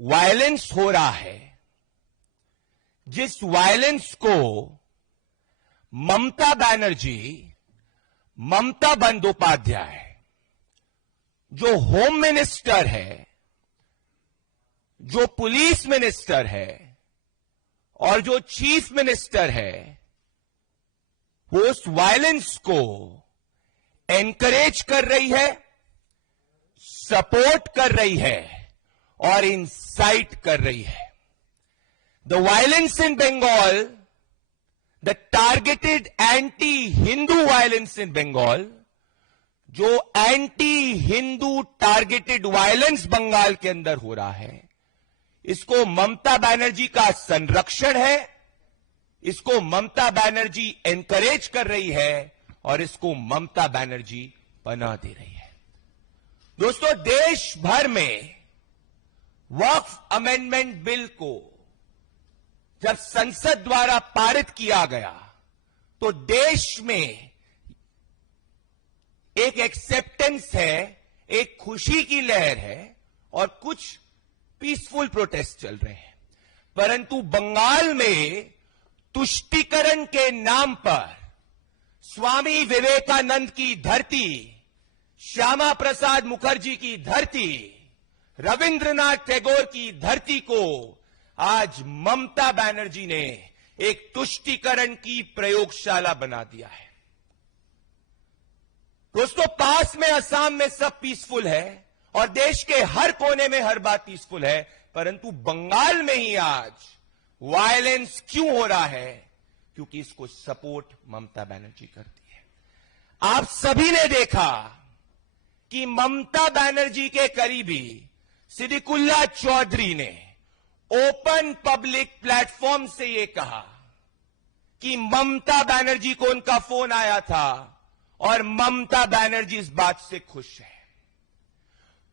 Violence हो रहा है, जिस वायलेंस को ममता बनर्जी, ममता बंदोपाध्याय जो होम मिनिस्टर है, जो पुलिस मिनिस्टर है और जो चीफ मिनिस्टर है, वो उस वायलेंस को एनकरेज कर रही है, सपोर्ट कर रही है और इंसाइट कर रही है. The violence in Bengal, the targeted anti Hindu violence in Bengal, जो anti Hindu targeted violence Bengal के अंदर हो रहा है, इसको ममता बनर्जी का संरक्षण है, इसको ममता बनर्जी एनकरेज कर रही है और इसको ममता बनर्जी पनाह दे रही है. दोस्तों, देश भर में वक्फ अमेंडमेंट बिल को जब संसद द्वारा पारित किया गया तो देश में एक एक्सेप्टेंस है, एक खुशी की लहर है और कुछ पीसफुल प्रोटेस्ट चल रहे हैं. परंतु बंगाल में तुष्टीकरण के नाम पर स्वामी विवेकानंद की धरती, श्यामा प्रसाद मुखर्जी की धरती, रविंद्रनाथ टैगोर की धरती को आज ममता बनर्जी ने एक तुष्टीकरण की प्रयोगशाला बना दिया है. दोस्तों, पास में असम में सब पीसफुल है और देश के हर कोने में हर बात पीसफुल है, परंतु बंगाल में ही आज वायलेंस क्यों हो रहा है? क्योंकि इसको सपोर्ट ममता बनर्जी करती है. आप सभी ने देखा कि ममता बनर्जी के करीबी सिद्दीकुल्ला चौधरी ने ओपन पब्लिक प्लेटफॉर्म से यह कहा कि ममता बनर्जी को उनका फोन आया था और ममता बनर्जी इस बात से खुश है.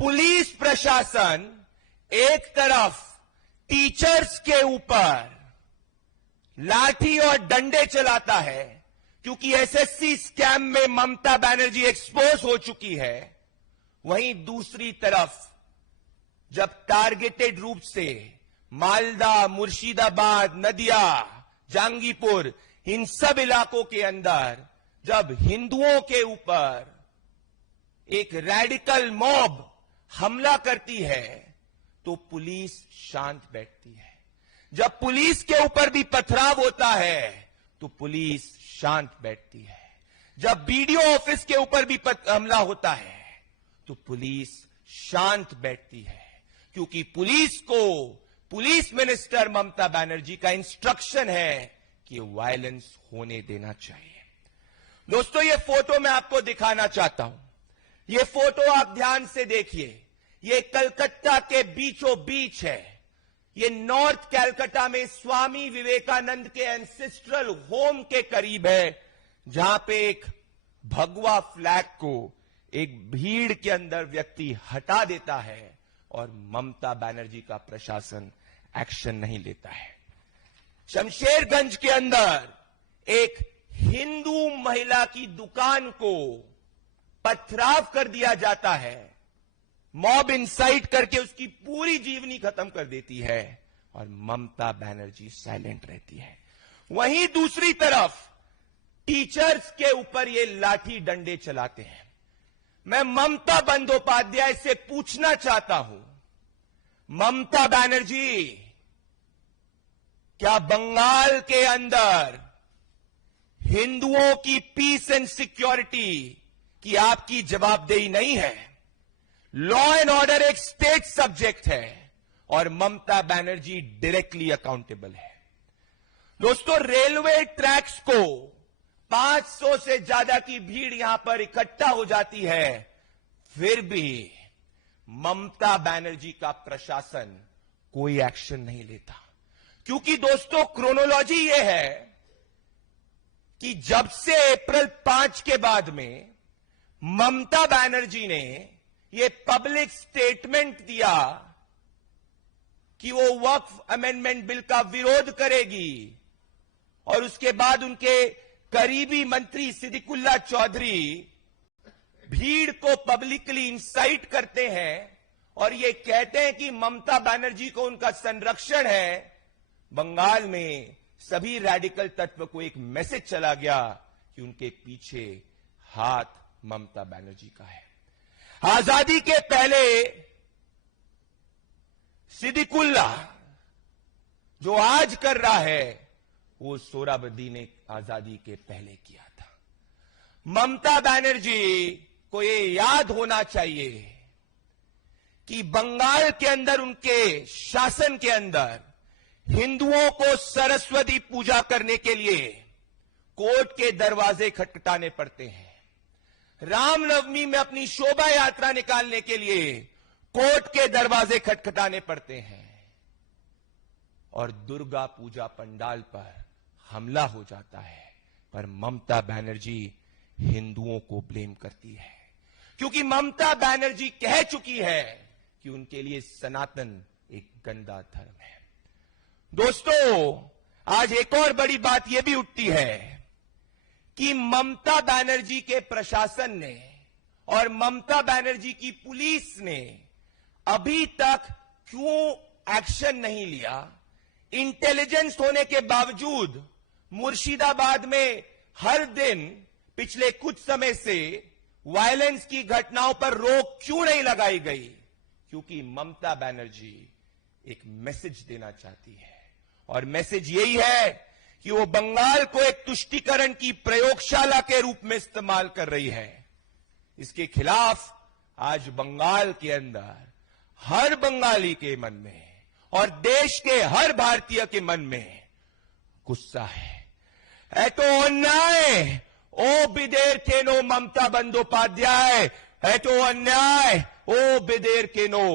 पुलिस प्रशासन एक तरफ टीचर्स के ऊपर लाठी और डंडे चलाता है क्योंकि एसएससी स्कैम में ममता बनर्जी एक्सपोज हो चुकी है, वहीं दूसरी तरफ जब टारगेटेड रूप से मालदा, मुर्शिदाबाद, नदिया, जहांगीरपुर, इन सब इलाकों के अंदर जब हिंदुओं के ऊपर एक रैडिकल मॉब हमला करती है तो पुलिस शांत बैठती है. जब पुलिस के ऊपर भी पथराव होता है तो पुलिस शांत बैठती है. जब बीडीओ ऑफिस के ऊपर भी हमला होता है तो पुलिस शांत बैठती है, क्योंकि पुलिस को पुलिस मिनिस्टर ममता बनर्जी का इंस्ट्रक्शन है कि वायलेंस होने देना चाहिए. दोस्तों, ये फोटो मैं आपको दिखाना चाहता हूं. ये फोटो आप ध्यान से देखिए. ये कलकत्ता के बीचों बीच है. ये नॉर्थ कलकत्ता में स्वामी विवेकानंद के एंसेस्ट्रल होम के करीब है, जहां पे एक भगवा फ्लैग को एक भीड़ के अंदर व्यक्ति हटा देता है और ममता बनर्जी का प्रशासन एक्शन नहीं लेता है. शमशेरगंज के अंदर एक हिंदू महिला की दुकान को पथराव कर दिया जाता है, मॉब इंसाइट करके उसकी पूरी जीवनी खत्म कर देती है और ममता बनर्जी साइलेंट रहती है. वहीं दूसरी तरफ टीचर्स के ऊपर ये लाठी डंडे चलाते हैं. मैं ममता बंदोपाध्याय से पूछना चाहता हूं, ममता बनर्जी, क्या बंगाल के अंदर हिंदुओं की पीस एंड सिक्योरिटी की आपकी जवाबदेही नहीं है? लॉ एंड ऑर्डर एक स्टेट सब्जेक्ट है और ममता बनर्जी डायरेक्टली अकाउंटेबल है. दोस्तों, रेलवे ट्रैक्स को 500 से ज्यादा की भीड़ यहां पर इकट्ठा हो जाती है, फिर भी ममता बनर्जी का प्रशासन कोई एक्शन नहीं लेता. क्योंकि दोस्तों, क्रोनोलॉजी यह है कि जब से अप्रैल 5 के बाद में ममता बनर्जी ने ये पब्लिक स्टेटमेंट दिया कि वो वक्फ अमेंडमेंट बिल का विरोध करेगी और उसके बाद उनके करीबी मंत्री सिद्दीकुल्ला चौधरी भीड़ को पब्लिकली इंसाइट करते हैं और ये कहते हैं कि ममता बनर्जी को उनका संरक्षण है, बंगाल में सभी रैडिकल तत्व को एक मैसेज चला गया कि उनके पीछे हाथ ममता बनर्जी का है। आजादी के पहले सिद्दीकुल्लाह जो आज कर रहा है वो सोहरावर्दी ने आजादी के पहले किया था। ममता बनर्जी को ये याद होना चाहिए कि बंगाल के अंदर, उनके शासन के अंदर हिंदुओं को सरस्वती पूजा करने के लिए कोर्ट के दरवाजे खटखटाने पड़ते हैं। रामनवमी में अपनी शोभा यात्रा निकालने के लिए कोर्ट के दरवाजे खटखटाने पड़ते हैं और दुर्गा पूजा पंडाल पर हमला हो जाता है। पर ममता बनर्जी हिंदुओं को ब्लेम करती है, क्योंकि ममता बनर्जी कह चुकी है कि उनके लिए सनातन एक गंदा धर्म है। दोस्तों, आज एक और बड़ी बात यह भी उठती है कि ममता बनर्जी के प्रशासन ने और ममता बनर्जी की पुलिस ने अभी तक क्यों एक्शन नहीं लिया। इंटेलिजेंस होने के बावजूद मुर्शिदाबाद में हर दिन पिछले कुछ समय से वायलेंस की घटनाओं पर रोक क्यों नहीं लगाई गई? क्योंकि ममता बनर्जी एक मैसेज देना चाहती है, और मैसेज यही है कि वो बंगाल को एक तुष्टीकरण की प्रयोगशाला के रूप में इस्तेमाल कर रही है। इसके खिलाफ आज बंगाल के अंदर हर बंगाली के मन में और देश के हर भारतीय के मन में गुस्सा है। एतो अन्याय ओ बिदेर केनो ममता बंदोपाध्याय, एतो अन्याय ओ बिदेर केनो।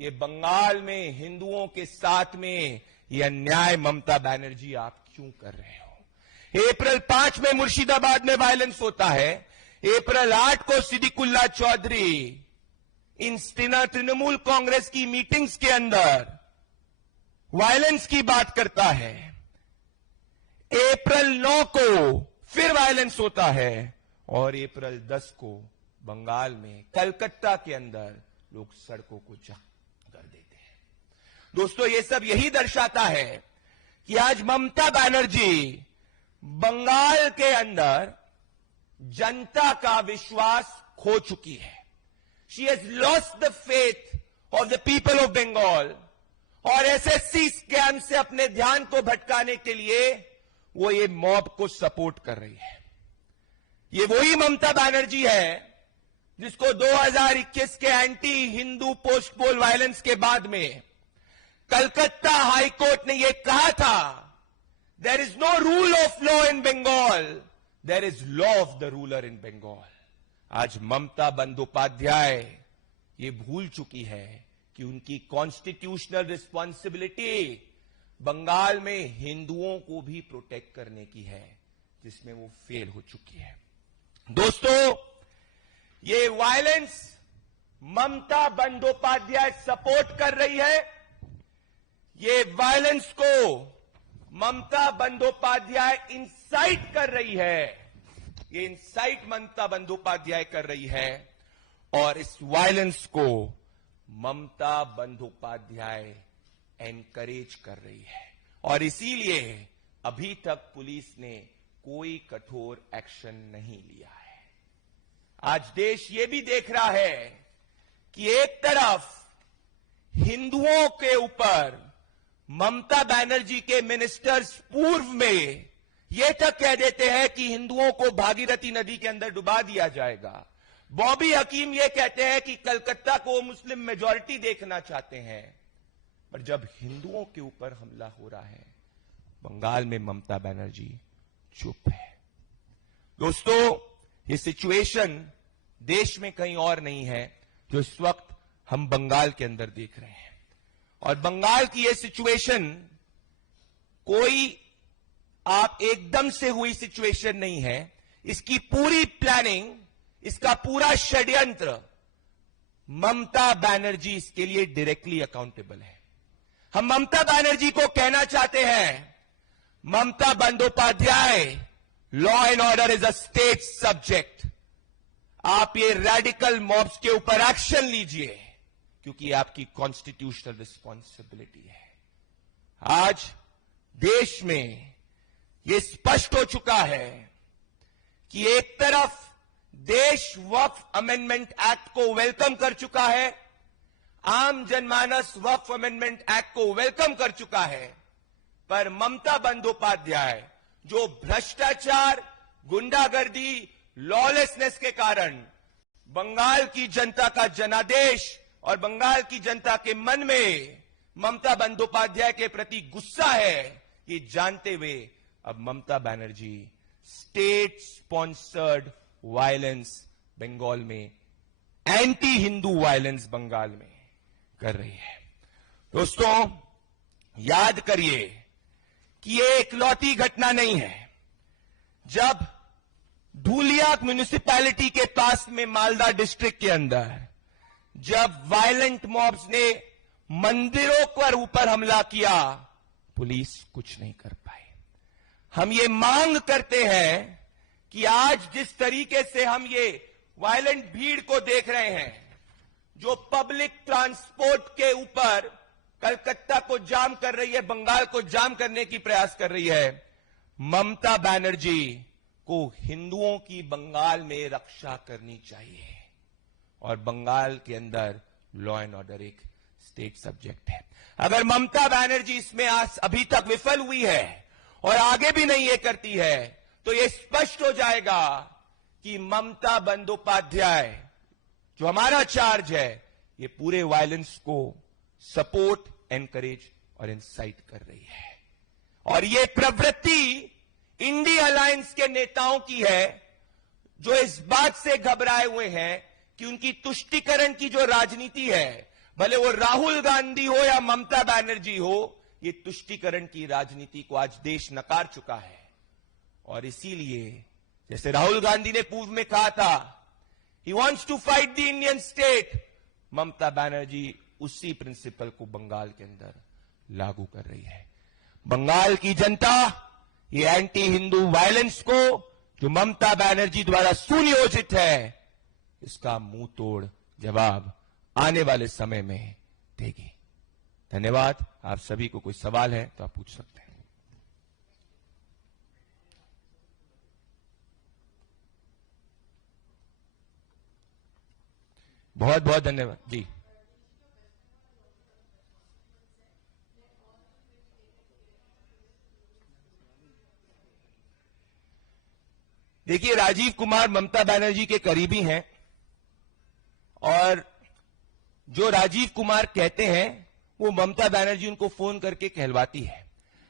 ये बंगाल में हिंदुओं के साथ में ये अन्याय ममता बनर्जी आप क्यों कर रहे हो? अप्रैल 5 में मुर्शिदाबाद में वायलेंस होता है। अप्रैल 8 को सिद्दीकुल्लाह चौधरी इन तृणमूल कांग्रेस की मीटिंग्स के अंदर वायलेंस की बात करता है। अप्रैल 9 को फिर वायलेंस होता है और अप्रैल 10 को बंगाल में कलकत्ता के अंदर लोग सड़कों को जाम कर देते हैं। दोस्तों, ये सब यही दर्शाता है कि आज ममता बनर्जी बंगाल के अंदर जनता का विश्वास खो चुकी है। She has lost the faith of the people of Bengal, और एसएससी स्कैम से अपने ध्यान को भटकाने के लिए वो ये मॉब को सपोर्ट कर रही है। ये वही ममता बनर्जी है जिसको 2021 के anti Hindu post poll violence के बाद में कलकत्ता हाईकोर्ट ने यह कहा था, there is no rule of law in Bengal, there is law of the ruler in Bengal. आज ममता बंदोपाध्याय ये भूल चुकी है कि उनकी कॉन्स्टिट्यूशनल रिस्पॉन्सिबिलिटी बंगाल में हिंदुओं को भी प्रोटेक्ट करने की है, जिसमें वो फेल हो चुकी है। दोस्तों, ये वायलेंस ममता बंदोपाध्याय सपोर्ट कर रही है। ये वायलेंस को ममता बंदोपाध्याय इंसाइट कर रही है। ये इंसाइट ममता बंदोपाध्याय कर रही है, और इस वायलेंस को ममता बंदोपाध्याय एनकरेज कर रही है, और इसीलिए अभी तक पुलिस ने कोई कठोर एक्शन नहीं लिया है। आज देश ये भी देख रहा है कि एक तरफ हिंदुओं के ऊपर ममता बनर्जी के मिनिस्टर्स पूर्व में यह तक कह देते हैं कि हिंदुओं को भागीरथी नदी के अंदर डुबा दिया जाएगा। बॉबी हकीम यह कहते हैं कि कलकत्ता को मुस्लिम मेजॉरिटी देखना चाहते हैं, पर जब हिंदुओं के ऊपर हमला हो रहा है, बंगाल में ममता बनर्जी चुप है। दोस्तों, ये सिचुएशन देश में कहीं और नहीं है जो इस वक्त हम बंगाल के अंदर देख रहे हैं, और बंगाल की ये सिचुएशन कोई आप एकदम से हुई सिचुएशन नहीं है। इसकी पूरी प्लानिंग, इसका पूरा षड्यंत्र ममता बनर्जी इसके लिए डायरेक्टली अकाउंटेबल है। हम ममता बनर्जी को कहना चाहते हैं, Mamata Bandopadhyay, law and order is a state subject. आप ये रेडिकल मॉब्स के ऊपर एक्शन लीजिए, क्योंकि ये आपकी कॉन्स्टिट्यूशनल रिस्पॉन्सिबिलिटी है। आज देश में ये स्पष्ट हो चुका है कि एक तरफ देश वक्फ अमेंडमेंट एक्ट को वेलकम कर चुका है, आम जनमानस वक्फ अमेंडमेंट एक्ट को वेलकम कर चुका है, पर ममता बंदोपाध्याय जो भ्रष्टाचार, गुंडागर्दी, लॉलेसनेस के कारण बंगाल की जनता का जनादेश और बंगाल की जनता के मन में ममता बंदोपाध्याय के प्रति गुस्सा है, ये जानते हुए अब Mamata Banerjee state sponsored violence Bengal में, एंटी हिंदू वायलेंस बंगाल में कर रही है। दोस्तों, याद करिए कि ये इकलौती घटना नहीं है। जब धूलिया म्युनिसिपैलिटी के पास में मालदा डिस्ट्रिक्ट के अंदर जब वायलेंट मॉब्स ने मंदिरों पर ऊपर हमला किया, पुलिस कुछ नहीं कर पाई। हम ये मांग करते हैं कि आज जिस तरीके से हम ये वायलेंट भीड़ को देख रहे हैं, जो पब्लिक ट्रांसपोर्ट के ऊपर कलकत्ता को जाम कर रही है, बंगाल को जाम करने की प्रयास कर रही है, ममता बनर्जी को हिंदुओं की बंगाल में रक्षा करनी चाहिए। और बंगाल के अंदर लॉ एंड ऑर्डर एक स्टेट सब्जेक्ट है। अगर ममता बनर्जी इसमें अभी तक विफल हुई है और आगे भी नहीं ये करती है, तो ये स्पष्ट हो जाएगा कि ममता बंदोपाध्याय जो हमारा चार्ज है, ये पूरे वायलेंस को सपोर्ट, एनकरेज और इंसाइट कर रही है। और ये प्रवृत्ति इंडिया अलायंस के नेताओं की है, जो इस बात से घबराए हुए हैं कि उनकी तुष्टीकरण की जो राजनीति है, भले वो राहुल गांधी हो या ममता बनर्जी हो, ये तुष्टीकरण की राजनीति को आज देश नकार चुका है। और इसीलिए जैसे राहुल गांधी ने पूर्व में कहा था, he wants to fight the Indian state, Mamata Banerjee उसी प्रिंसिपल को बंगाल के अंदर लागू कर रही है। बंगाल की जनता ये एंटी हिंदू वायलेंस को जो ममता बनर्जी द्वारा सुनियोजित है, इसका मुंह तोड़ जवाब आने वाले समय में देगी। धन्यवाद। आप सभी को कोई सवाल है तो आप पूछ सकते हैं। बहुत बहुत धन्यवाद जी। देखिए, राजीव कुमार ममता बनर्जी के करीबी हैं और जो राजीव कुमार कहते हैं वो ममता बनर्जी उनको फोन करके कहलवाती है।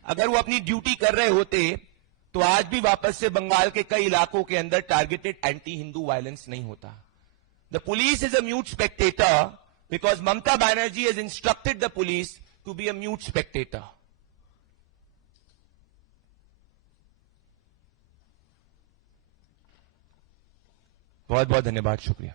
अगर वो अपनी ड्यूटी कर रहे होते तो आज भी वापस से बंगाल के कई इलाकों के अंदर टारगेटेड एंटी हिंदू वायलेंस नहीं होता। The police is a mute spectator because Mamata Banerjee has instructed the police to be a mute spectator. बहुत बहुत धन्यवाद, शुक्रिया।